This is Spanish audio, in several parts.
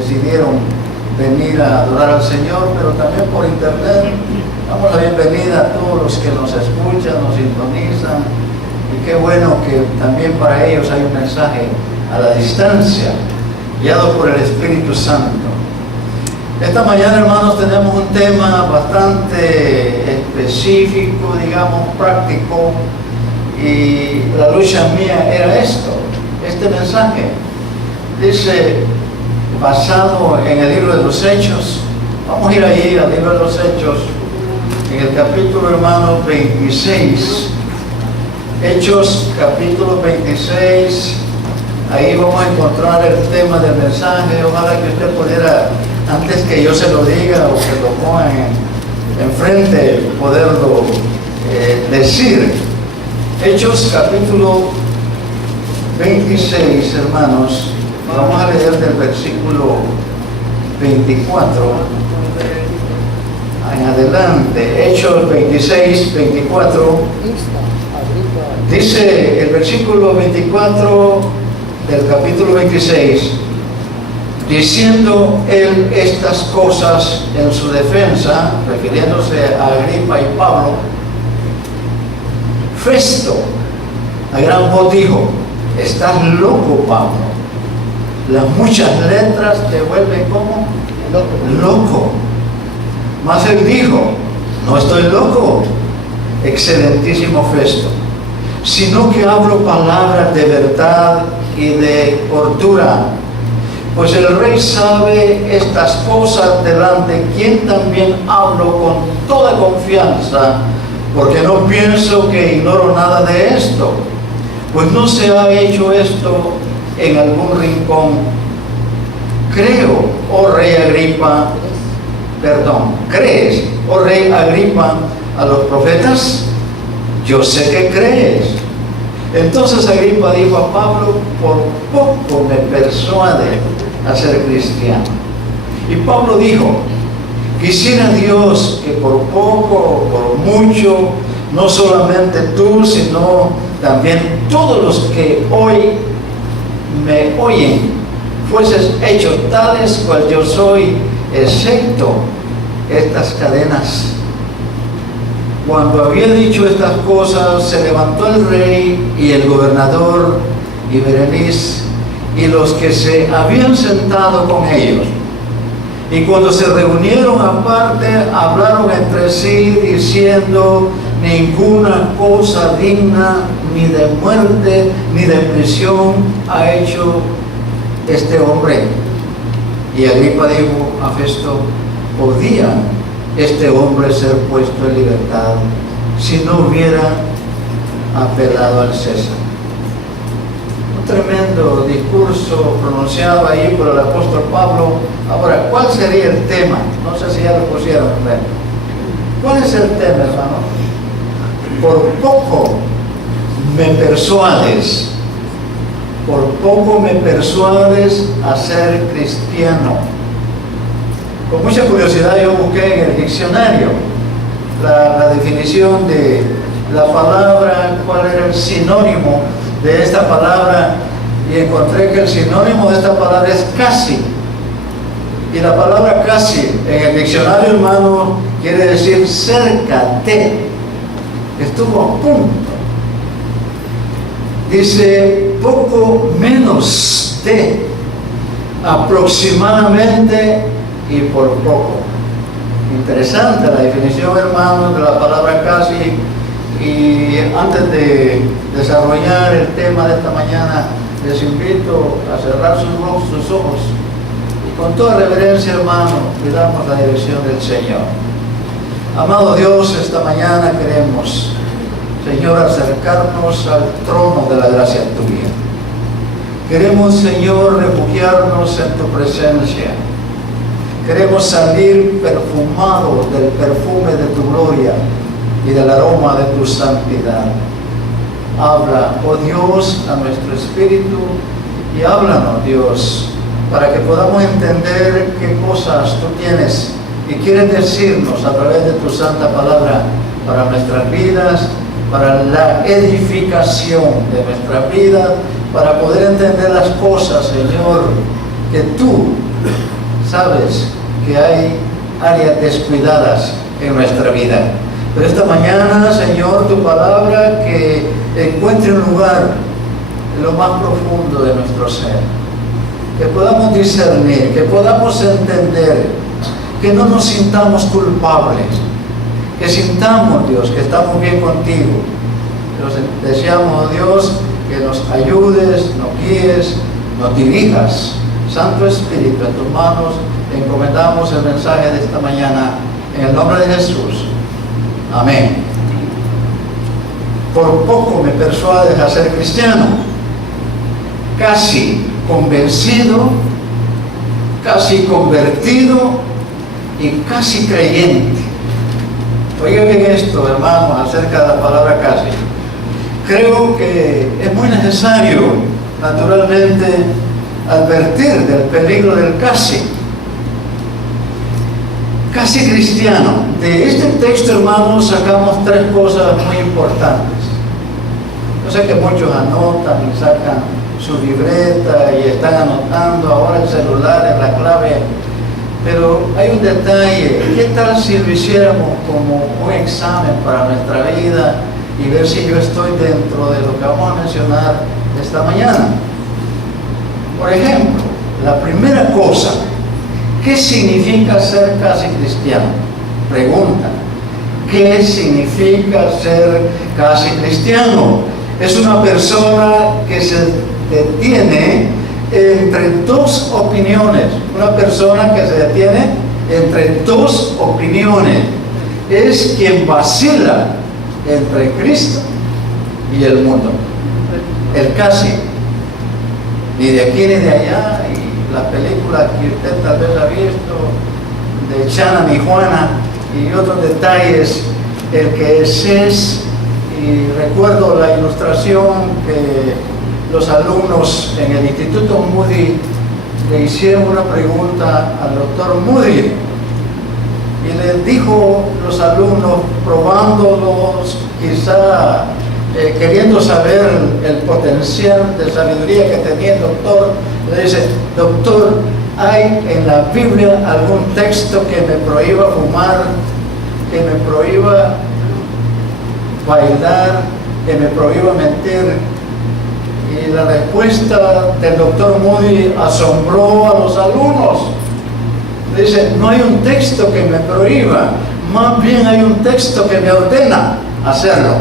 decidieron venir a adorar al Señor, pero también por internet. Damos la bienvenida a todos los que nos escuchan, nos sintonizan, y qué bueno que también para ellos hay un mensaje a la distancia, guiado por el Espíritu Santo. Esta mañana, hermanos, tenemos un tema bastante específico, digamos, práctico, y la lucha mía era este mensaje. Dice, basado en el libro de los Hechos, vamos a ir allí al libro de los Hechos, en el capítulo, hermanos, 26, Hechos, capítulo 26, ahí vamos a encontrar el tema del mensaje. Ojalá que usted pudiera, antes que yo se lo diga o que lo ponga enfrente, poderlo decir. Hechos, capítulo 26, hermanos, vamos a leer del versículo 24 en adelante. Hechos 26, 24. Dice el versículo 24 del capítulo 26, diciendo él estas cosas en su defensa, refiriéndose a Agripa y Pablo, Festo a gran voz dijo, estás loco, Pablo. Las muchas letras te vuelven como loco. Mas él dijo, no estoy loco, excelentísimo Festo, sino que hablo palabras de verdad y de cordura, pues el rey sabe estas cosas, delante de quien también hablo con toda confianza, porque no pienso que ignoro nada de esto, pues no se ha hecho esto en algún rincón. Creo, oh rey Agripa, ¿crees, oh rey Agripa, a los profetas? Yo sé que crees. Entonces Agripa dijo a Pablo, por poco me persuade a ser cristiano. Y Pablo dijo, quisiera Dios que por poco o por mucho, no solamente tú, sino también todos los que hoy me oyen, fueses hechos tales cual yo soy, excepto estas cadenas. Cuando había dicho estas cosas, se levantó el rey y el gobernador y Berenice y los que se habían sentado con ellos. Y cuando se reunieron aparte, hablaron entre sí, diciendo, ninguna cosa digna ni de muerte ni de prisión ha hecho este hombre. Y Agripa dijo a Festo, ¿podía este hombre ser puesto en libertad si no hubiera apelado al César? Un tremendo discurso pronunciado ahí por el apóstol Pablo. Ahora, ¿cuál sería el tema? No sé si ya lo pusieron. ¿Cuál es el tema, hermano? Por poco me persuades, por poco me persuades a ser cristiano. Con mucha curiosidad yo busqué en el diccionario la definición de la palabra, cuál era el sinónimo de esta palabra, y encontré que el sinónimo de esta palabra es casi. Y la palabra casi en el diccionario, hermano, quiere decir cerca de, estuvo a punto. Dice poco menos de, aproximadamente y por poco. Interesante la definición, hermano, de la palabra casi. Y antes de desarrollar el tema de esta mañana, les invito a cerrar sus ojos y con toda reverencia, hermano, pidamos la dirección del Señor. Amado Dios, esta mañana queremos, Señor, acercarnos al trono de la gracia tuya. Queremos, Señor, refugiarnos en tu presencia. Queremos salir perfumados del perfume de tu gloria y del aroma de tu santidad. Habla, oh Dios, a nuestro espíritu, y háblanos, Dios, para que podamos entender qué cosas tú tienes y quieres decirnos a través de tu santa palabra para nuestras vidas, para la edificación de nuestra vida, para poder entender las cosas, Señor, que tú sabes que hay áreas descuidadas en nuestra vida. Pero esta mañana, Señor, tu palabra que encuentre un lugar en lo más profundo de nuestro ser, que podamos discernir, que podamos entender, que no nos sintamos culpables, que sintamos, Dios, que estamos bien contigo. Nos deseamos, Dios, que nos ayudes, nos guíes, nos dirijas. Santo Espíritu, en tus manos encomendamos el mensaje de esta mañana, en el nombre de Jesús. Amén. Por poco me persuades a ser cristiano, casi convencido, casi convertido y casi creyente. Oigan bien esto, hermanos, acerca de la palabra casi. Creo que es muy necesario, naturalmente, advertir del peligro del casi. Casi cristiano. De este texto, hermanos, sacamos tres cosas muy importantes. Yo sé que muchos anotan y sacan su libreta y están anotando ahora el celular en la clave, pero hay un detalle. ¿Qué tal si lo hiciéramos como un examen para nuestra vida y ver si yo estoy dentro de lo que vamos a mencionar esta mañana? Por ejemplo, la primera cosa, ¿qué significa ser casi cristiano? Pregunta, ¿qué significa ser casi cristiano? Es una persona que se detiene entre dos opiniones. Una persona que se detiene entre dos opiniones. Es quien vacila entre Cristo y el mundo. El casi. Ni de aquí ni de allá. Y la película que usted tal vez ha visto de Chana ni Juana y otros detalles, el que es. Y recuerdo la ilustración que los alumnos en el Instituto Moody le hicieron una pregunta al doctor Moody y le dijo los alumnos, probándolos, quizá queriendo saber el potencial de sabiduría que tenía el doctor, le dice: doctor, ¿hay en la Biblia algún texto que me prohíba fumar, que me prohíba bailar, que me prohíba mentir? Y la respuesta del doctor Moody asombró a los alumnos. Dice: no hay un texto que me prohíba, más bien hay un texto que me ordena hacerlo.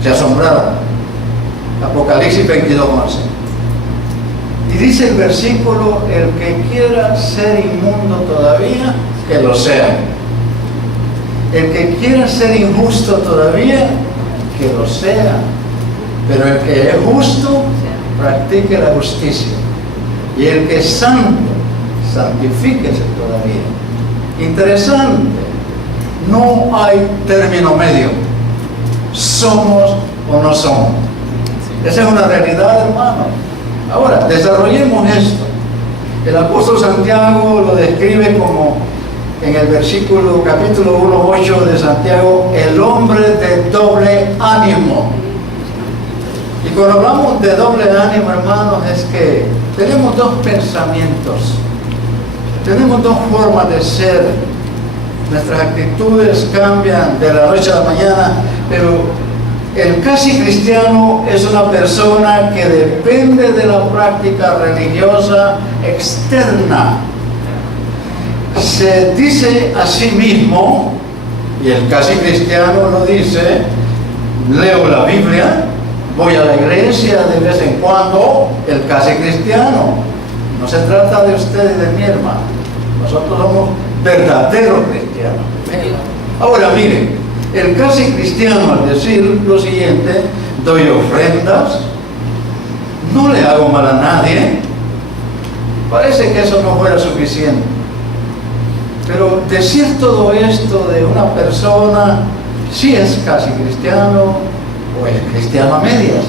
Se asombraron. Apocalipsis 22:11. Y dice el versículo: el que quiera ser inmundo todavía, que lo sea. El que quiera ser injusto todavía, que lo sea. Pero el que es justo, practique la justicia. Y el que es santo, santifíquese todavía. Interesante. No hay término medio. Somos o no somos. Esa es una realidad, hermano. Ahora, desarrollemos esto. El apóstol Santiago lo describe como, en el versículo, capítulo 1:8 de Santiago, el hombre de doble ánimo. Y cuando hablamos de doble ánimo, hermanos, es que tenemos dos pensamientos, tenemos dos formas de ser. Nuestras actitudes cambian de la noche a la mañana, pero el casi cristiano es una persona que depende de la práctica religiosa externa. Se dice a sí mismo, y el casi cristiano lo dice: leo la Biblia, voy a la iglesia de vez en cuando. El casi cristiano. No se trata de usted y de mi hermano. Nosotros somos verdaderos cristianos. Ahora miren, el casi cristiano, al decir lo siguiente: doy ofrendas, no le hago mal a nadie, parece que eso no fuera suficiente. Pero decir todo esto de una persona, si es casi cristiano o es cristiano a medias.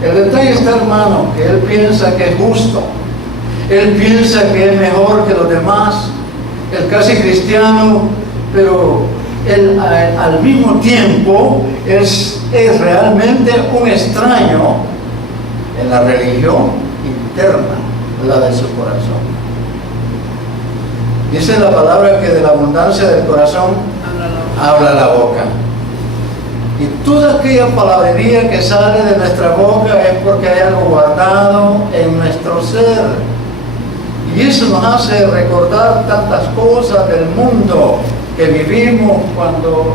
El detalle está, hermano, que él piensa que es justo, él piensa que es mejor que los demás, el casi cristiano, pero él al mismo tiempo es realmente un extraño en la religión interna, la de su corazón. Dice la palabra que de la abundancia del corazón habla la boca. Y toda aquella palabrería que sale de nuestra boca es porque hay algo guardado en nuestro ser. Y eso nos hace recordar tantas cosas del mundo que vivimos cuando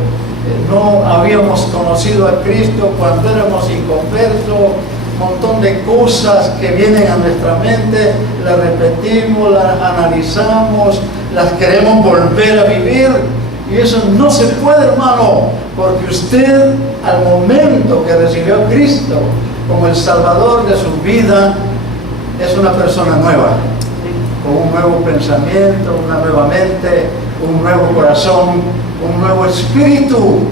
no habíamos conocido a Cristo, cuando éramos inconversos. Un montón de cosas que vienen a nuestra mente, las repetimos, las analizamos, las queremos volver a vivir. Y eso no se puede, hermano, porque usted al momento que recibió a Cristo como el Salvador de su vida, es una persona nueva, con un nuevo pensamiento, una nueva mente, un nuevo corazón, un nuevo espíritu.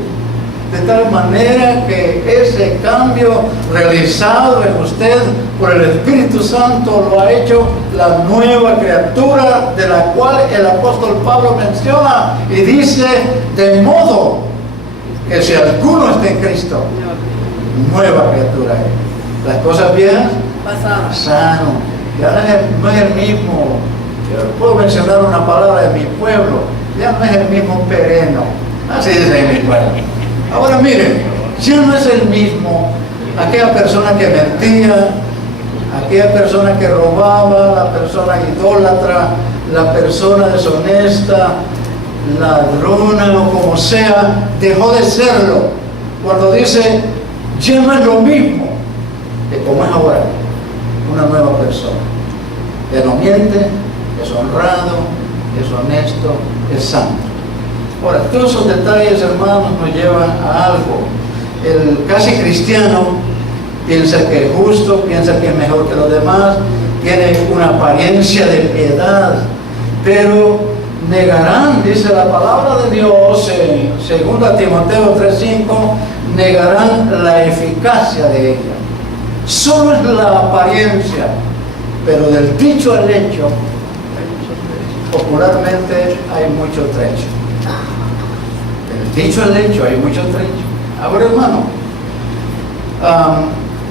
De tal manera que ese cambio realizado en usted por el Espíritu Santo lo ha hecho la nueva criatura, de la cual el apóstol Pablo menciona y dice: de modo que si alguno está en Cristo, nueva criatura es. Las cosas viejas pasaron, ya no es el mismo. Yo puedo mencionar una palabra de mi pueblo, ya no es el mismo pereno, así dice en mi pueblo. Ahora miren, ya no es el mismo aquella persona que mentía, aquella persona que robaba, la persona idólatra, la persona deshonesta, ladrona o como sea, dejó de serlo. Cuando dice, ya no es lo mismo que como es ahora, una nueva persona. Que no miente, es honrado, es honesto, es santo. Ahora, todos esos detalles, hermanos, nos llevan a algo. El casi cristiano piensa que es justo, piensa que es mejor que los demás, tiene una apariencia de piedad, pero negarán, dice la palabra de Dios en 2 Timoteo 3:5, negarán la eficacia de ella. Solo es la apariencia, pero del dicho al hecho, popularmente hay mucho trecho. Dicho al hecho, hay mucho trecho. Ahora, hermano,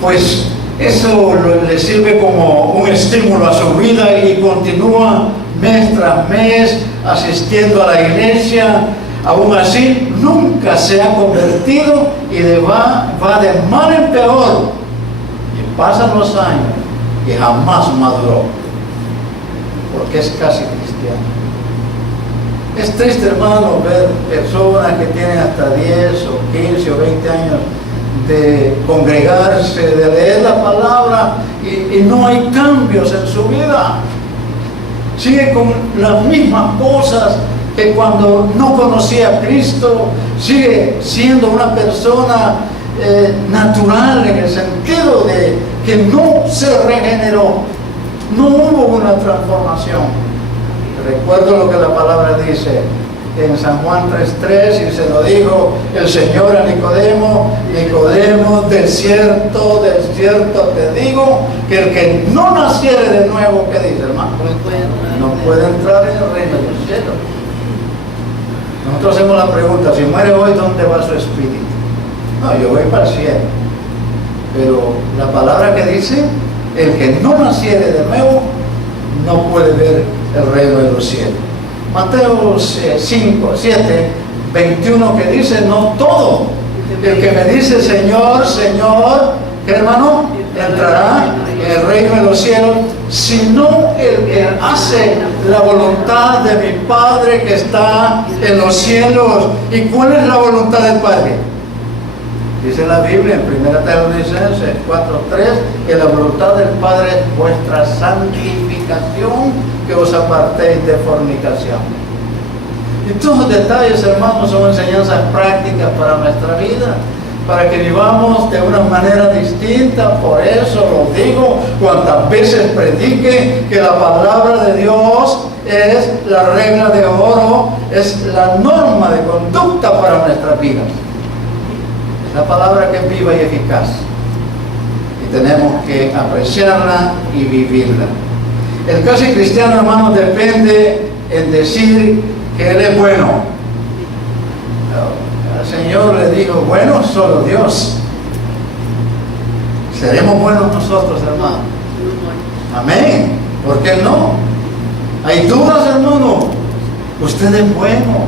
pues eso le sirve como un estímulo a su vida y continúa mes tras mes asistiendo a la iglesia. Aún así, nunca se ha convertido y va de mal en peor. Y pasan los años y jamás maduró, porque es casi cristiano. Es triste, hermano, ver personas que tienen hasta 10 o 15 o 20 años de congregarse, de leer la palabra y no hay cambios en su vida. Sigue con las mismas cosas que cuando no conocía a Cristo, sigue siendo una persona natural en el sentido de que no se regeneró, no hubo una transformación. Recuerdo lo que la palabra dice en San Juan 3:3 y se lo dijo el Señor a Nicodemo: Nicodemo, de cierto te digo que el que no naciere de nuevo, ¿qué dice, hermano? No puede entrar en el reino de los cielos. Nosotros hacemos la pregunta: si muere hoy, ¿dónde va su espíritu? No, yo voy para el cielo. Pero la palabra que dice: el que no naciere de nuevo no puede ver el reino de los cielos. Mateo 7:21, que dice: no todo el que me dice Señor, Señor, ¿qué, hermano? Entrará en el reino de los cielos, sino el que hace la voluntad de mi Padre que está en los cielos. ¿Y cuál es la voluntad del Padre? Dice la Biblia en 1 Tesalonicenses 4:3 que la voluntad del Padre es vuestra santificación, que os apartéis de fornicación. Y todos los detalles, hermanos, son enseñanzas prácticas para nuestra vida, para que vivamos de una manera distinta. Por eso lo digo cuantas veces predique, que la palabra de Dios es la regla de oro, es la norma de conducta para nuestras vidas. La palabra que es viva y eficaz, y tenemos que apreciarla y vivirla. El casi cristiano, hermano, depende en decir que Él es bueno. El Señor le dijo: bueno, solo Dios. ¿Seremos buenos nosotros, hermano? Amén. ¿Por qué no? ¿Hay dudas, hermano? Usted es bueno.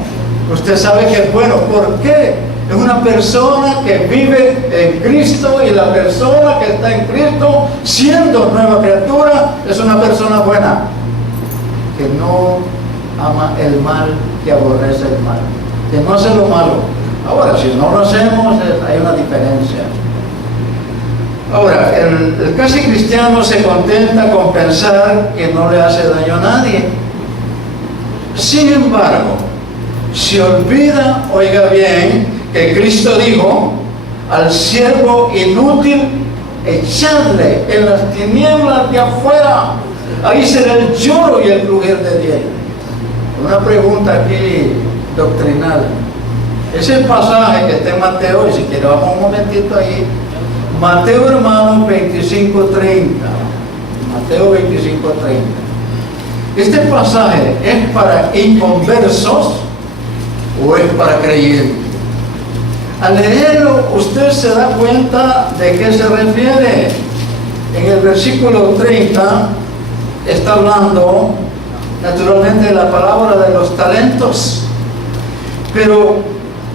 Usted sabe que es bueno. ¿Por qué? Es una persona que vive en Cristo, y la persona que está en Cristo, siendo nueva criatura, es una persona buena, que no ama el mal, que aborrece el mal, que no hace lo malo. Ahora, si no lo hacemos, hay una diferencia. Ahora, el casi cristiano se contenta con pensar que no le hace daño a nadie. Sin embargo, se olvida, oiga bien, que Cristo dijo: al siervo inútil, echadle en las tinieblas de afuera, ahí será el lloro y el crujir de dientes. Una pregunta aquí doctrinal. Ese pasaje que está en Mateo, y si quiere vamos un momentito ahí, Mateo, hermano, 25:30. Mateo 25:30. ¿Este pasaje es para inconversos o es para creyentes? Al leerlo, usted se da cuenta de qué se refiere. En el versículo 30 está hablando naturalmente de la palabra de los talentos. Pero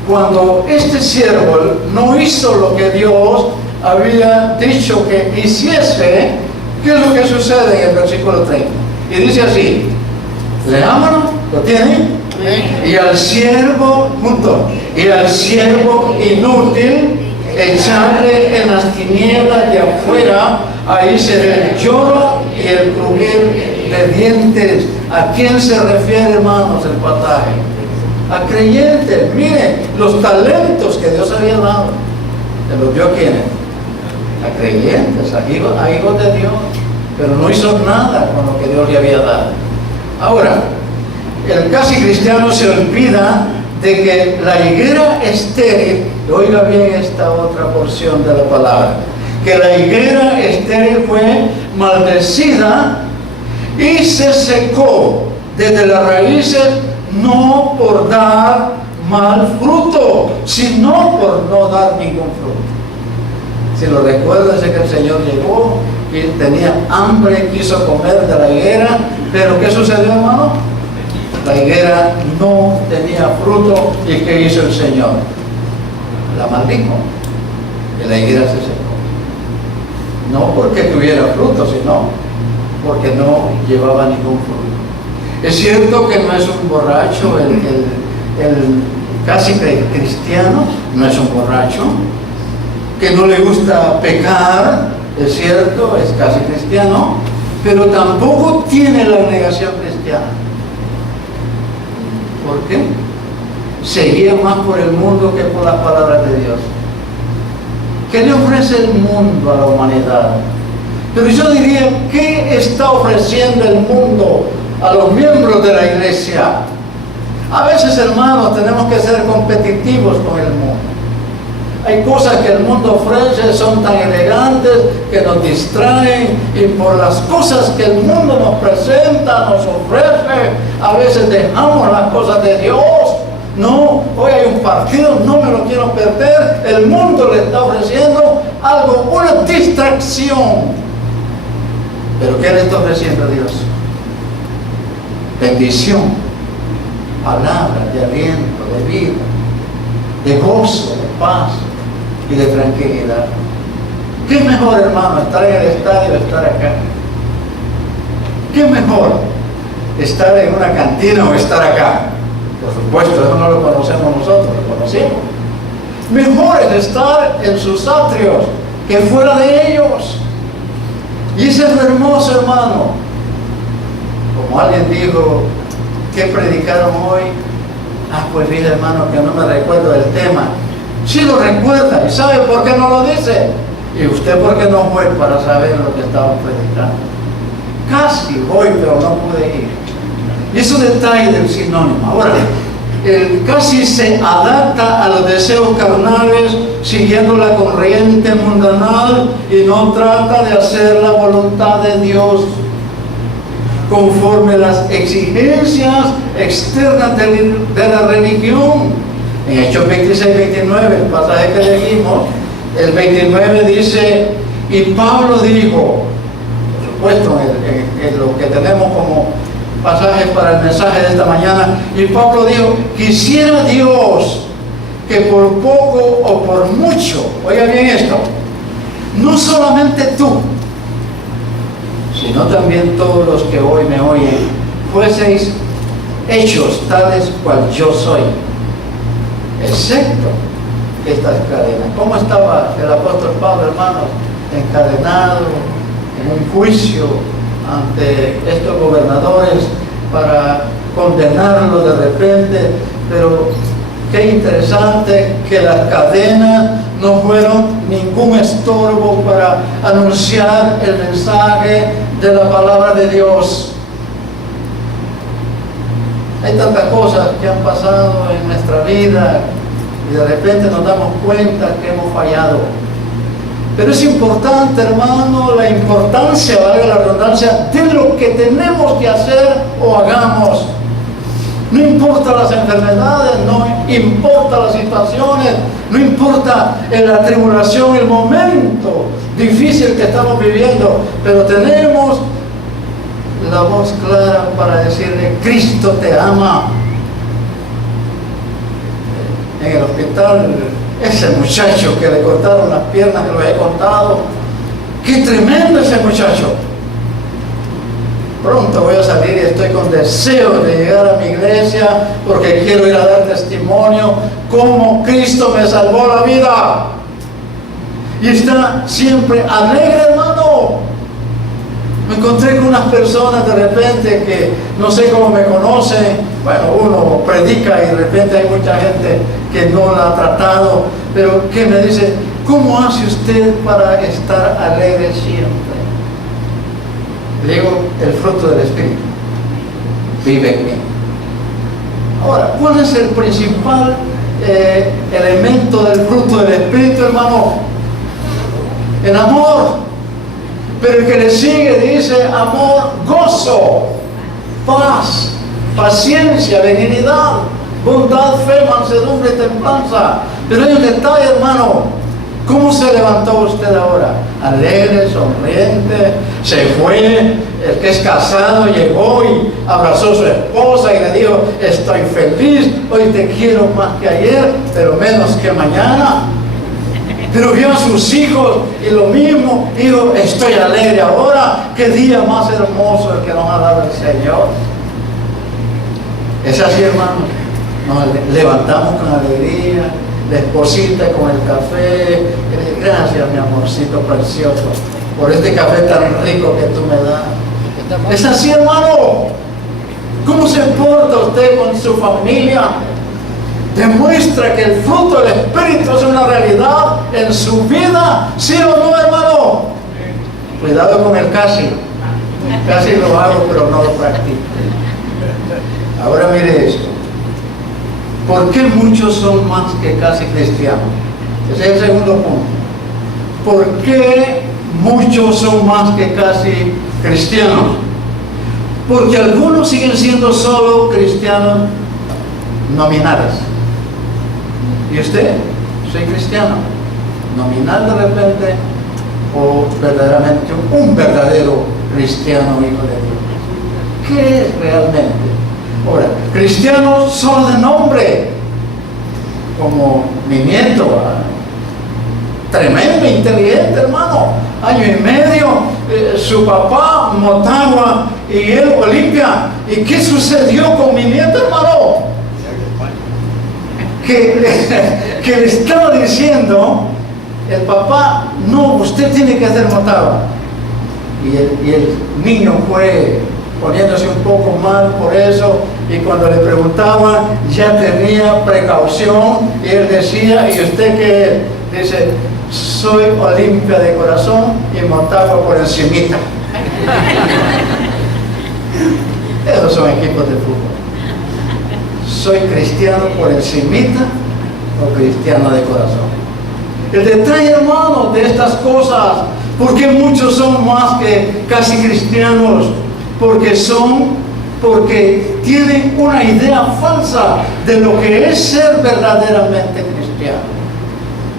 cuando este siervo no hizo lo que Dios había dicho que hiciese, ¿qué es lo que sucede en el versículo 30? Y dice así, leámoslo, ¿lo tienen? Y al siervo, junto, y al siervo inútil, echarle en las tinieblas de afuera, ahí será el lloro y el crujir de dientes. ¿A quién se refiere, hermanos, el pasaje? A creyentes. Miren, los talentos que Dios había dado, ¿se los dio a quiénes? A creyentes, a hijos de Dios, pero no hizo nada con lo que Dios le había dado. Ahora, el casi cristiano se olvida de que la higuera estéril, oiga bien esta otra porción de la palabra, que la higuera estéril fue maldecida y se secó desde las raíces, no por dar mal fruto, sino por no dar ningún fruto. Si lo recuerdan, sé que el Señor llegó y tenía hambre, quiso comer de la higuera, pero ¿qué sucedió, hermano? La higuera no tenía fruto. ¿Y qué hizo el Señor? La maldijo, y la higuera se secó. No porque tuviera fruto, sino porque no llevaba ningún fruto. Es cierto que no es un borracho, el casi cristiano no es un borracho, que no le gusta pecar, es cierto, es casi cristiano, pero tampoco tiene la negación cristiana. ¿Por qué? Se guía más por el mundo que por las palabras de Dios. ¿Qué le ofrece el mundo a la humanidad? Pero yo diría, ¿qué está ofreciendo el mundo a los miembros de la iglesia? A veces, hermanos, tenemos que ser competitivos con el mundo. Hay cosas que el mundo ofrece, son tan elegantes que nos distraen, y por las cosas que el mundo nos presenta, nos ofrece, a veces dejamos las cosas de Dios. No, hoy hay un partido, no me lo quiero perder, el mundo le está ofreciendo algo, una distracción. ¿Pero qué le está ofreciendo a Dios? Bendición, palabras de aliento, de vida, de gozo, de paz y de tranquilidad. ¿Qué es mejor, hermano, estar en el estadio o estar acá? ¿Qué es mejor, estar en una cantina o estar acá? Por supuesto, eso no lo conocemos nosotros, lo conocemos. Mejor es estar en sus atrios que fuera de ellos. Y eso es lo hermoso, hermano. Como alguien dijo, ¿qué predicaron hoy? Ah, pues mira, hermano, que no me recuerdo del tema. Sí lo recuerda, ¿y sabe por qué no lo dice? ¿Y usted por qué no fue para saber lo que estaban predicando? Casi voy, pero no pude ir. Y es un detalle del sinónimo. Ahora, el casi se adapta a los deseos carnales, siguiendo la corriente mundanal, y no trata de hacer la voluntad de Dios conforme las exigencias externas de la religión. En Hechos 26-29, el pasaje que leímos, el 29 dice, y Pablo dijo, por supuesto, en lo que tenemos como pasajes para el mensaje de esta mañana, y Pablo dijo: quisiera Dios que por poco o por mucho, oiga bien esto, no solamente tú, sino también todos los que hoy me oyen, fueseis hechos tales cual yo soy, excepto estas cadenas. ¿Cómo estaba el apóstol Pablo, hermanos? Encadenado en un juicio ante estos gobernadores para condenarlo de repente, pero qué interesante que las cadenas no fueron ningún estorbo para anunciar el mensaje de la palabra de Dios. Hay tantas cosas que han pasado en nuestra vida y de repente nos damos cuenta que hemos fallado. Pero es importante, hermano, la importancia, valga la redundancia, de lo que tenemos que hacer o hagamos. No importa las enfermedades, no importa las situaciones, no importa la tribulación, el momento difícil que estamos viviendo, pero tenemos la voz clara para decirle: Cristo te ama. En el hospital, ese muchacho que le cortaron las piernas, que lo he contado, qué tremendo ese muchacho. Pronto voy a salir y estoy con deseo de llegar a mi iglesia porque quiero ir a dar testimonio cómo Cristo me salvó la vida. Y está siempre alegre, hermano. Me encontré con unas personas de repente que no sé cómo me conocen. Bueno, uno predica y de repente hay mucha gente que no la ha tratado, pero que me dice: ¿cómo hace usted para estar alegre siempre? Le digo: el fruto del Espíritu vive en mí. Ahora, ¿cuál es el principal elemento del fruto del Espíritu, hermano? El amor. Pero el que le sigue dice: amor, gozo, paz, paciencia, benignidad, bondad, fe, mansedumbre y templanza. Pero hay un detalle, hermano. ¿Cómo se levantó usted ahora? Alegre, sonriente, se fue. El que es casado llegó y abrazó a su esposa y le dijo: estoy feliz, hoy te quiero más que ayer, pero menos que mañana. Pero vio a sus hijos y lo mismo, dijo: estoy alegre ahora. Qué día más hermoso el que nos ha dado el Señor. Es así, hermano. Nos levantamos con alegría, la esposita con el café. Gracias, mi amorcito precioso, por este café tan rico que tú me das. Es así, hermano. ¿Cómo se porta usted con su familia? Demuestra que el fruto del Espíritu es una realidad en su vida, ¿sí o no, hermano? Cuidado con el casi. Casi lo hago, pero no lo practico. Ahora mire esto. ¿Por qué muchos son más que casi cristianos? Ese es el segundo punto. ¿Por qué muchos son más que casi cristianos? Porque algunos siguen siendo solo cristianos nominales. ¿Y usted? Soy cristiano. Nominal de repente, o verdaderamente un verdadero cristiano, hijo de Dios. ¿Qué es realmente? Ahora, cristiano solo de nombre, como mi nieto, tremendo, inteligente, hermano, año y medio, su papá Motagua y él Olimpia. ¿Y qué sucedió con mi nieto, hermano? Que le estaba diciendo el papá: no, usted tiene que hacer Motagua. Y el niño fue poniéndose un poco mal por eso, y cuando le preguntaba ya tenía precaución, y él decía: ¿y usted qué es? Dice: soy Olimpia de corazón y Motagua por encimita. Esos son equipos de fútbol. ¿Soy cristiano por encimita o cristiano de corazón? El detalle, hermano, de estas cosas, ¿por qué muchos son más que casi cristianos? Porque tienen una idea falsa de lo que es ser verdaderamente cristiano.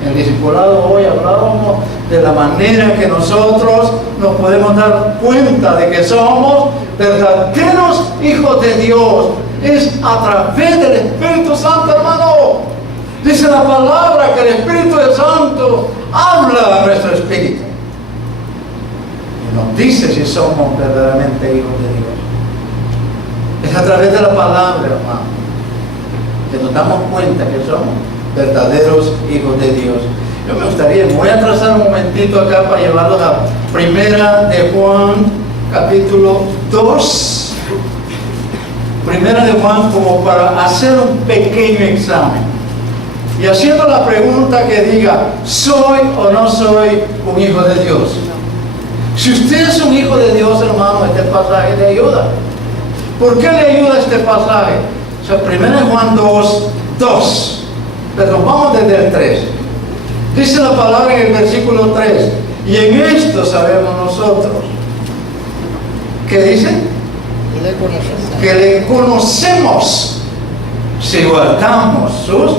En el discipulado hoy hablábamos de la manera que nosotros nos podemos dar cuenta de que somos verdaderos hijos de Dios. Es a través del Espíritu Santo, hermano. Dice la palabra que el Espíritu Santo habla a nuestro espíritu. Y nos dice si somos verdaderamente hijos de Dios. Es a través de la palabra, hermano, que nos damos cuenta que somos verdaderos hijos de Dios. Yo me gustaría, me voy a trazar un momentito acá para llevarlos a Primera de Juan, capítulo 2. Primera de Juan, como para hacer un pequeño examen. Y haciendo la pregunta que diga, ¿soy o no soy un hijo de Dios? Si usted es un hijo de Dios, hermano, este pasaje le ayuda. ¿Por qué le ayuda este pasaje? O sea, 1 Juan 2. Pero vamos desde el 3. Dice la palabra en el versículo 3. Y en esto sabemos nosotros. ¿Qué dice? Que le conocemos si guardamos sus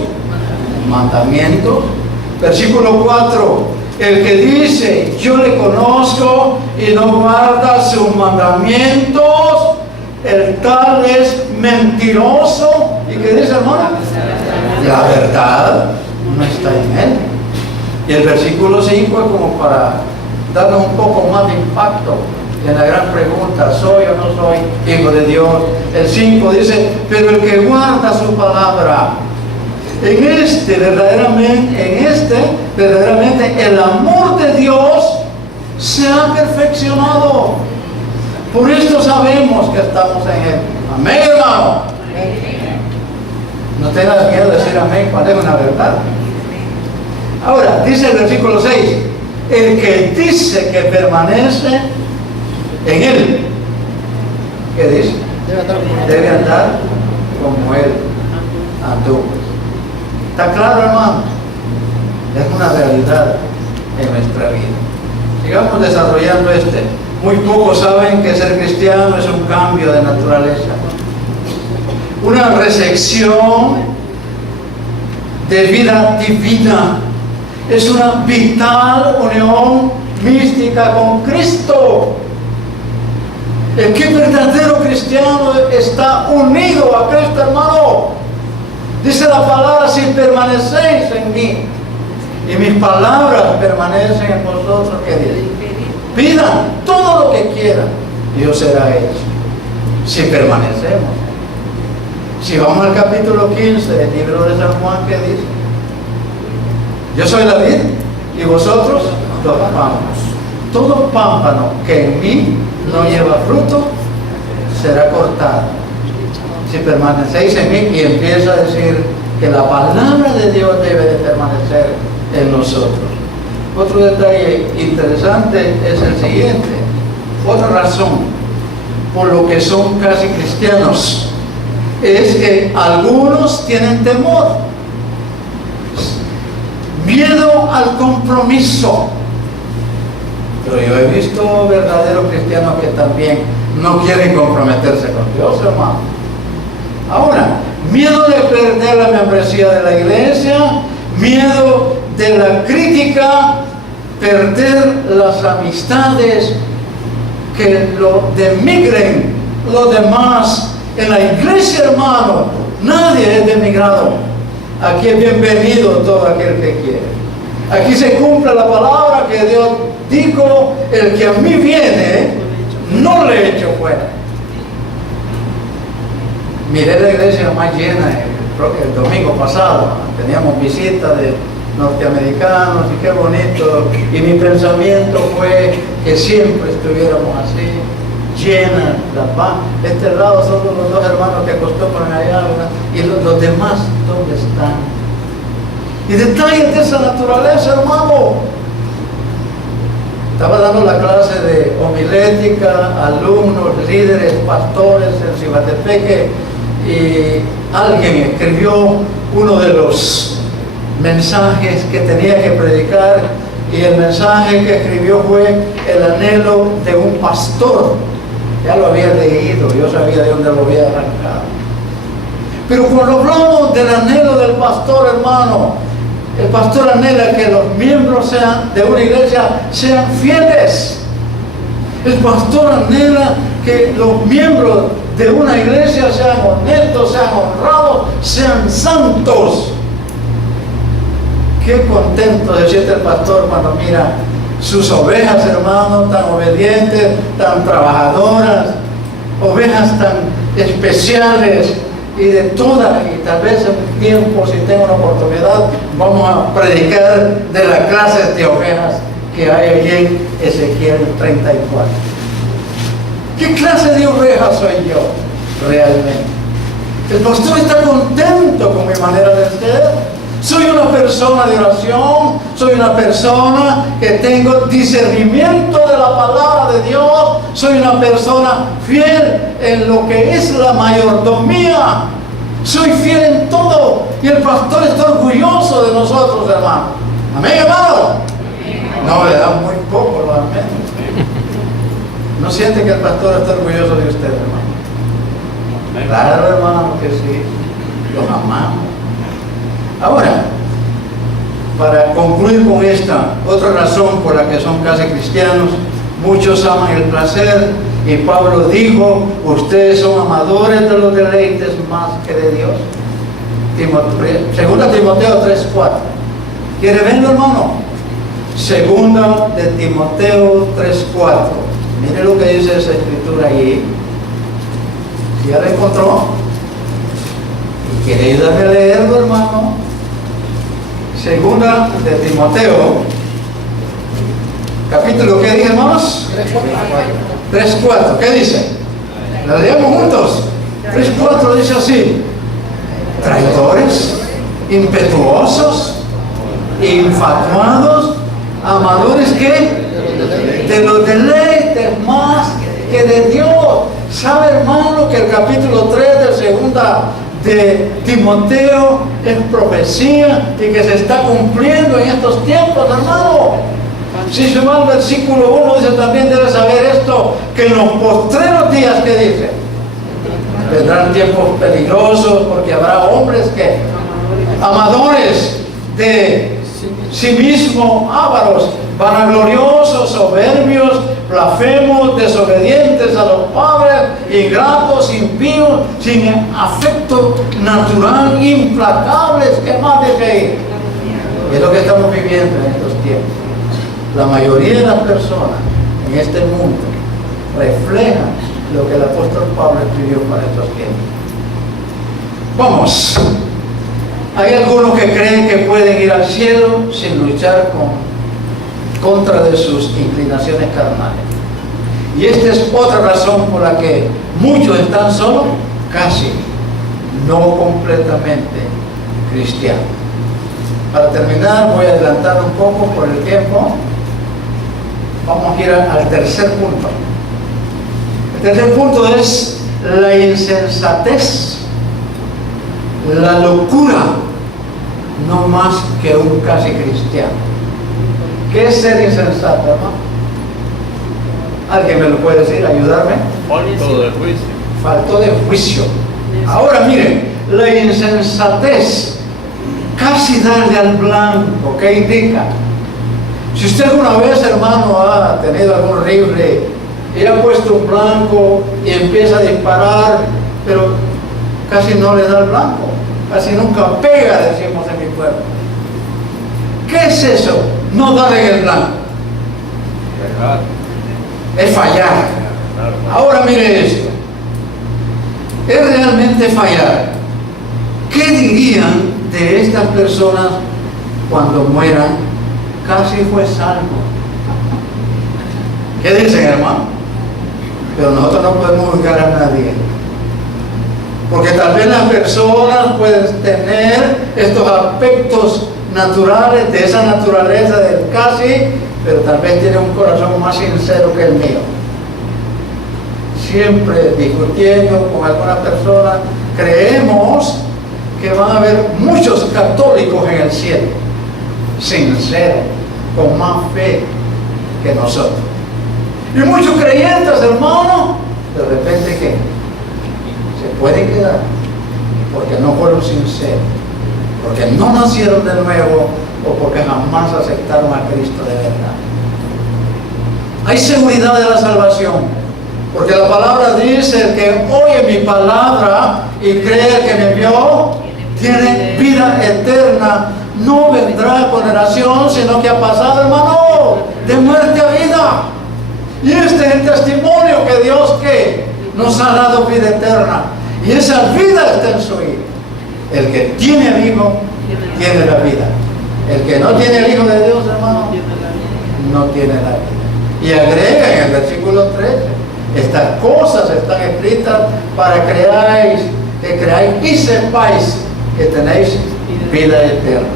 mandamientos. Versículo 4. El que dice, yo le conozco y no guarda sus mandamientos, el tal es mentiroso. ¿Y qué dice, hermano? La verdad no está en él. Y el versículo 5 es como para darnos un poco más de impacto en la gran pregunta, ¿soy o no soy hijo de Dios? El 5 dice, pero el que guarda su palabra, en este verdaderamente el amor de Dios se ha perfeccionado. Por esto sabemos que estamos en él. Amén, hermano. No tengas miedo de decir amén cuando es una verdad. Ahora, dice el versículo 6, el que dice que permanece en él, ¿qué dice? Debe andar como él andó. ¿Está claro, hermano? Es una realidad en nuestra vida. Sigamos desarrollando este. Muy pocos saben que ser cristiano es un cambio de naturaleza. Una recepción de vida divina. Es una vital unión mística con Cristo. El que verdadero cristiano está unido a Cristo, hermano. Dice la palabra, si permanecéis en mí y mis palabras permanecen en vosotros, ¿qué dice? Pidan todo lo que quieran y os será hecho. Si permanecemos. Si vamos al capítulo 15 del libro de San Juan, ¿qué dice? Yo soy la vid y vosotros los pámpanos. Todo pámpano que en mí no lleva fruto será cortado. Si permanecéis en mí, y empieza a decir que la palabra de Dios debe de permanecer en nosotros. Otro detalle interesante es el siguiente. Otra razón por lo que son casi cristianos es que algunos tienen temor, miedo al compromiso. Pero yo he visto verdaderos cristianos que también no quieren comprometerse con Dios, hermano. Ahora, miedo de perder la membresía de la iglesia, miedo de la crítica, perder las amistades, que lo denigren los demás. En la iglesia, hermano, nadie es denigrado. Aquí es bienvenido todo aquel que quiere. Aquí se cumple la palabra que Dios dijo, el que a mí viene, no le echo fuera. Miré la iglesia más llena el domingo pasado. Teníamos visitas de norteamericanos y qué bonito. Y mi pensamiento fue que siempre estuviéramos así, llenas la paz. Este lado son los dos hermanos que acostumbran allá, ¿verdad? Y los demás, ¿dónde están? Y detalles de esa naturaleza, hermano. Estaba dando la clase de homilética, alumnos, líderes, pastores en Cibatepeque, y alguien escribió uno de los mensajes que tenía que predicar, y el mensaje que escribió fue el anhelo de un pastor. Ya lo había leído, yo sabía de dónde lo había arrancado. Pero cuando hablamos del anhelo del pastor, hermano, El pastor anhela que los miembros de una iglesia sean fieles. El pastor anhela que los miembros de una iglesia sean honestos, sean honrados, sean santos. Qué contento se siente el pastor cuando mira sus ovejas, hermanos, tan obedientes, tan trabajadoras, ovejas tan especiales y de todas. Y tal vez en un tiempo, si tengo una oportunidad, vamos a predicar de las clases de ovejas que hay allí en Ezequiel 34. ¿Qué clase de oveja soy yo realmente? El pastor está contento con mi manera de ser. Soy una persona de oración, soy una persona que tengo discernimiento de la palabra de Dios, soy una persona fiel en lo que es la mayordomía, soy fiel en todo, y el pastor está orgulloso de nosotros, hermano. Amén, hermano. No, le da muy poco los amén. ¿No siente que el pastor está orgulloso de usted, hermano? Claro, hermano, que sí, los amamos. Ahora, para concluir con esta otra razón por la que son casi cristianos, muchos aman el placer, y Pablo dijo: ustedes son amadores de los deleites más que de Dios. Segunda Timoteo 3:4. ¿Quiere verlo, hermano? Segunda de Timoteo 3:4. Mire lo que dice esa escritura allí. Si ya la encontró y quiere ayudarme a leerlo, hermano. Segunda de Timoteo, capítulo, ¿qué dije, hermanos? 3:4. ¿Qué dice? ¿La leemos juntos? 3:4 dice así: traidores, impetuosos, infatuados, amadores, ¿qué? De los deleites más que de Dios. ¿Sabe, hermano, que el capítulo 3 de segunda de Timoteo es profecía y que se está cumpliendo en estos tiempos, hermano? Si se va al versículo 1, dice también: debe saber esto, que en los postreros días, ¿qué dice? Vendrán tiempos peligrosos, porque habrá hombres que, amadores de sí mismos, ávaros, vanagloriosos, soberbios, blasfemos, desobedientes a los padres, ingratos, impíos, sin afecto natural, implacables. ¿Qué más dice ahí? Es lo que estamos viviendo en estos tiempos. La mayoría de las personas en este mundo reflejan lo que el apóstol Pablo escribió para estos tiempos. Vamos. Hay algunos que creen que pueden ir al cielo sin luchar contra de sus inclinaciones carnales. Y esta es otra razón por la que muchos están solo, casi, no completamente cristianos. Para terminar, voy a adelantar un poco por el tiempo. Vamos a ir al tercer punto. El tercer punto es la insensatez, la locura, no más que un casi cristiano. ¿Qué es ser insensato, hermano? ¿Alguien me lo puede decir? ¿Ayudarme? Falto de juicio. Falto de juicio. Ahora miren, la insensatez, casi darle al blanco. ¿Qué indica? Si usted alguna vez, hermano, ha tenido algún rifle y ha puesto un blanco y empieza a disparar, pero casi no le da el blanco, casi nunca pega, decimos en mi pueblo. ¿Qué es eso? No darle el blanco. Es fallar. Ahora mire esto. Es realmente fallar. ¿Qué dirían de estas personas cuando mueran? Casi fue salvo. ¿Qué dicen, hermano? Pero nosotros no podemos juzgar a nadie, porque tal vez las personas pueden tener estos aspectos naturales, de esa naturaleza del casi, pero tal vez tiene un corazón más sincero que el mío. Siempre discutiendo con algunas personas, creemos que van a haber muchos católicos en el cielo, sinceros, con más fe que nosotros. Y muchos creyentes, hermanos, de repente que se pueden quedar porque no fueron sinceros, porque no nacieron de nuevo, o porque jamás aceptaron a Cristo de verdad. Hay seguridad de la salvación, porque la palabra dice: el que oye mi palabra y cree que me envió, tiene vida eterna, no vendrá a condenación, sino que ha pasado, hermano, de muerte a vida. Y este es el testimonio que Dios que nos ha dado vida eterna, y esa vida está en su Hijo. El que tiene al Hijo tiene la vida. El que no tiene el Hijo de Dios, hermano, no tiene la vida. Y agrega en el versículo 13: estas cosas están escritas para que creáis y sepáis que tenéis vida eterna.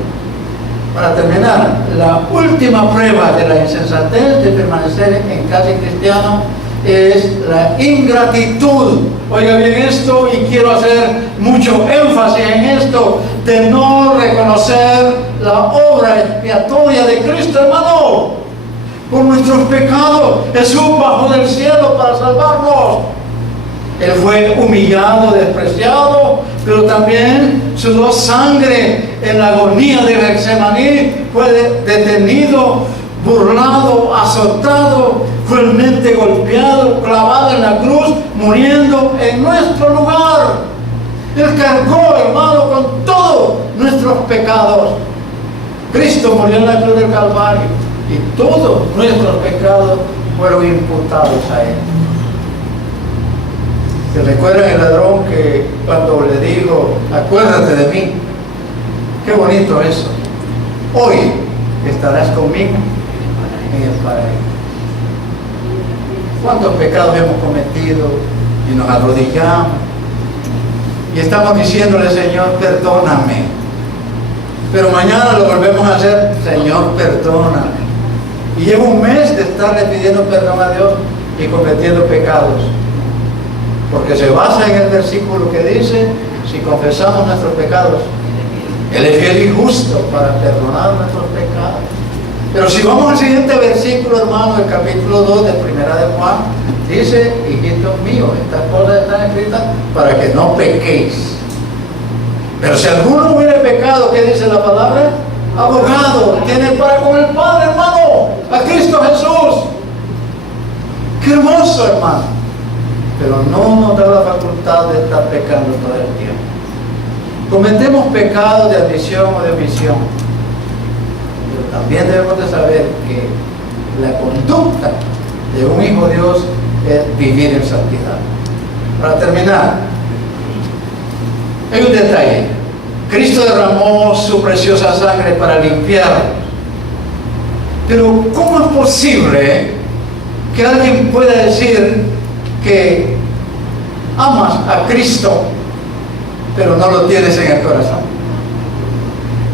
Para terminar, la última prueba de la insensatez de permanecer en casi cristiano es la ingratitud. Oiga bien esto, y quiero hacer mucho énfasis en esto, de no reconocer la obra expiatoria de Cristo, hermano, por nuestros pecados. Jesús bajó del cielo para salvarnos. Él fue humillado, despreciado, pero también sudó sangre en la agonía de Getsemaní. Fue detenido, burlado, azotado, cruelmente golpeado, clavado en la cruz, muriendo en nuestro lugar. Él cargó, hermano, con todos nuestros pecados. Cristo murió en la cruz del Calvario y todos nuestros pecados fueron imputados a Él. ¿Se recuerdan el ladrón que cuando le dijo: acuérdate de mí? Qué bonito eso. Hoy estarás conmigo en el paraíso. ¿Cuántos pecados hemos cometido y nos arrodillamos y estamos diciéndole: Señor, perdóname? Pero mañana lo volvemos a hacer: Señor, perdóname. Y llevo un mes de estarle pidiendo perdón a Dios y cometiendo pecados, porque se basa en el versículo que dice: si confesamos nuestros pecados, Él es fiel y justo para perdonar nuestros pecados. Pero si vamos al siguiente versículo, hermano, el capítulo 2 de Primera de Juan, dice: hijitos míos, estas cosas están escritas para que no pequéis. Pero si alguno hubiere pecado, ¿qué dice la palabra? Abogado tiene para con el Padre, hermano, a Cristo Jesús. Qué hermoso, hermano. Pero no nos da la facultad de estar pecando todo el tiempo. Cometemos pecados de admisión o de omisión, pero también debemos de saber que la conducta de un hijo de Dios es vivir en santidad. Para terminar, hay un detalle. Cristo derramó su preciosa sangre para limpiarnos. Pero ¿cómo es posible que alguien pueda decir que amas a Cristo, pero no lo tienes en el corazón?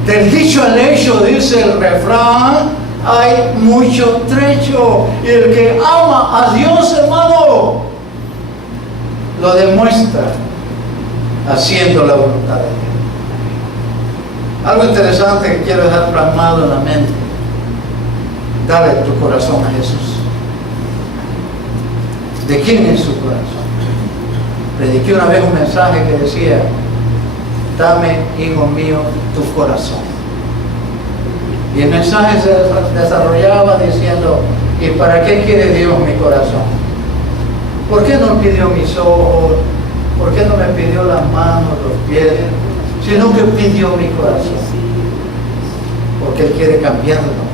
Del dicho al hecho, dice el refrán, hay mucho trecho. Y el que ama a Dios, hermano, lo demuestra haciendo la voluntad de Dios. Algo interesante que quiero dejar plasmado en la mente: dale tu corazón a Jesús. ¿De quién es su corazón? Prediqué una vez un mensaje que decía: dame, hijo mío, tu corazón. Y el mensaje se desarrollaba diciendo: ¿y para qué quiere Dios mi corazón? ¿Por qué no pidió mis ojos? ¿Por qué no me pidió las manos, los pies? Sino que pidió mi corazón. Porque Él quiere cambiarlo.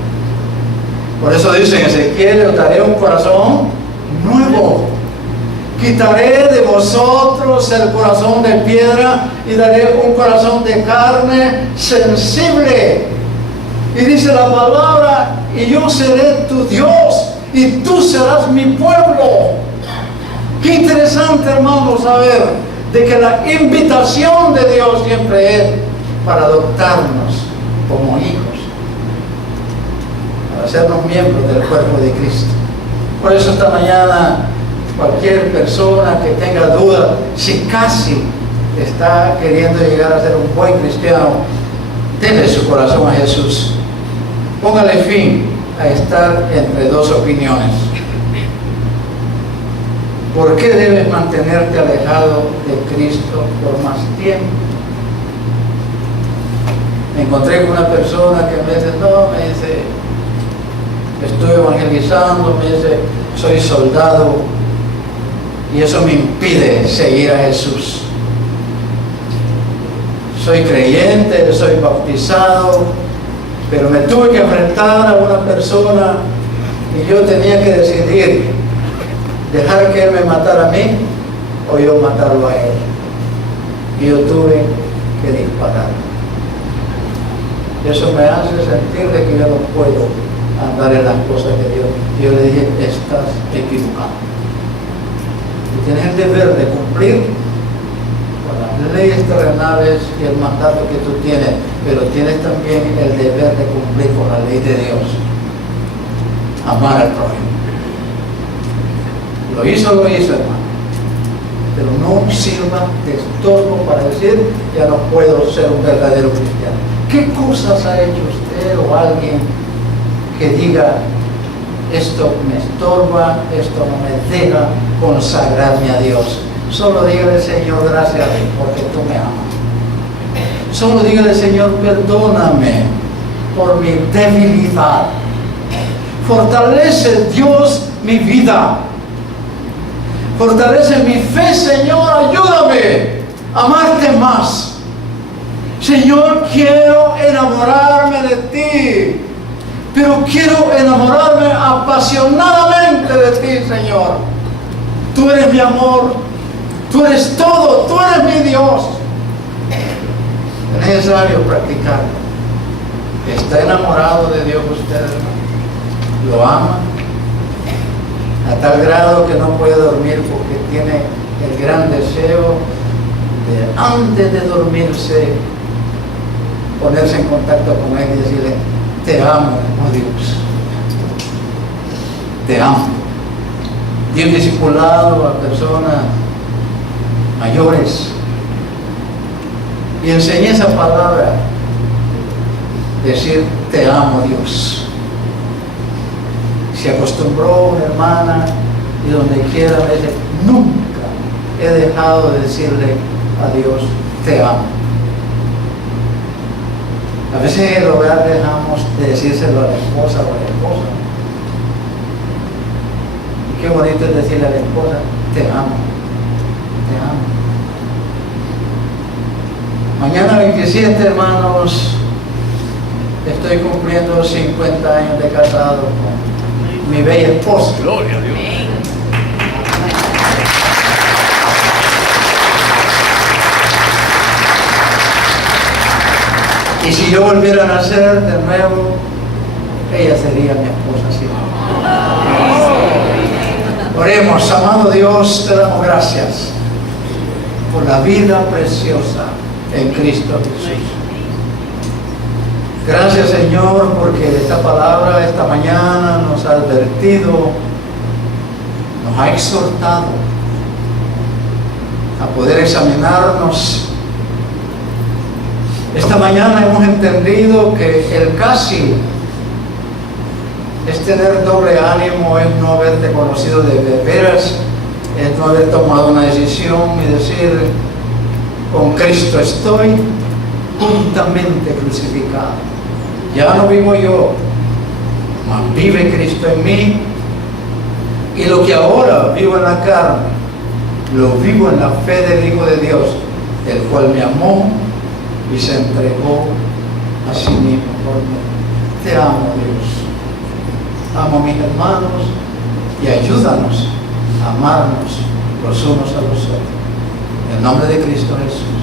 Por eso dice en Ezequiel: os daré un corazón nuevo. Quitaré de vosotros el corazón de piedra y daré un corazón de carne sensible. Y dice la palabra: y yo seré tu Dios y tú serás mi pueblo. Qué interesante, hermano, saber de que la invitación de Dios siempre es para adoptarnos como hijos, para hacernos miembros del cuerpo de Cristo. Por eso esta mañana, cualquier persona que tenga duda si casi está queriendo llegar a ser un buen cristiano, denle su corazón a Jesús. Póngale fin a estar entre dos opiniones. ¿Por qué debes mantenerte alejado de Cristo por más tiempo? Me encontré con una persona que me dice, no, me dice, estoy evangelizando, me dice, soy soldado y eso me impide seguir a Jesús. Soy creyente, soy bautizado, pero me tuve que enfrentar a una persona y yo tenía que decidir dejar que él me matara a mí o yo matarlo a él. Y yo tuve que disparar. Eso me hace sentir de que yo no puedo andar en las cosas de Dios. Yo le dije, estás equivocado. Y tienes el deber de cumplir con las leyes terrenales y el mandato que tú tienes, pero tienes también el deber de cumplir con la ley de Dios. Amar al prójimo. Lo hizo, hermano. Pero no sirva de estorbo para decir, ya no puedo ser un verdadero cristiano. ¿Qué cosas ha hecho usted o alguien que diga, esto me estorba, esto no me deja consagrarme a Dios? Solo dígale, Señor, gracias porque tú me amas. Solo dígale, Señor, perdóname por mi debilidad. Fortalece, Dios, mi vida. Fortalece mi fe, Señor, ayúdame a amarte más. Señor, quiero enamorarme de ti, pero quiero enamorarme apasionadamente de ti, Señor. Tú eres mi amor, tú eres todo, tú eres mi Dios. Es necesario practicarlo. ¿Está enamorado de Dios usted, hermano? ¿Lo ama? A tal grado que no puede dormir porque tiene el gran deseo de, antes de dormirse, ponerse en contacto con Él y decirle, te amo, oh Dios, te amo. Y un discipulado a personas mayores y enseñé esa palabra, decir, te amo, Dios. Se acostumbró una hermana y donde quiera me dice, nunca he dejado de decirle a Dios, te amo. A veces en el hogar dejamos de decírselo a la esposa o al esposo. Y qué bonito es decirle a la esposa, te amo, te amo. Mañana 27, hermanos, estoy cumpliendo 50 años de casado con mi bella esposa. Gloria a Dios. Y si yo volviera a nacer de nuevo, ella sería mi esposa siempre. Oremos, amado Dios, te damos gracias por la vida preciosa en Cristo Jesús. Gracias, Señor, porque esta palabra esta mañana nos ha advertido, nos ha exhortado a poder examinarnos. Esta mañana hemos entendido que el casi es tener doble ánimo, es no haberte conocido de veras, es no haber tomado una decisión y decir, con Cristo estoy juntamente crucificado. Ya no vivo yo, mas vive Cristo en mí, y lo que ahora vivo en la carne, lo vivo en la fe del Hijo de Dios, el cual me amó y se entregó a sí mismo por mí. Te amo, Dios. Amo a mis hermanos y ayúdanos a amarnos los unos a los otros. En el nombre de Cristo Jesús.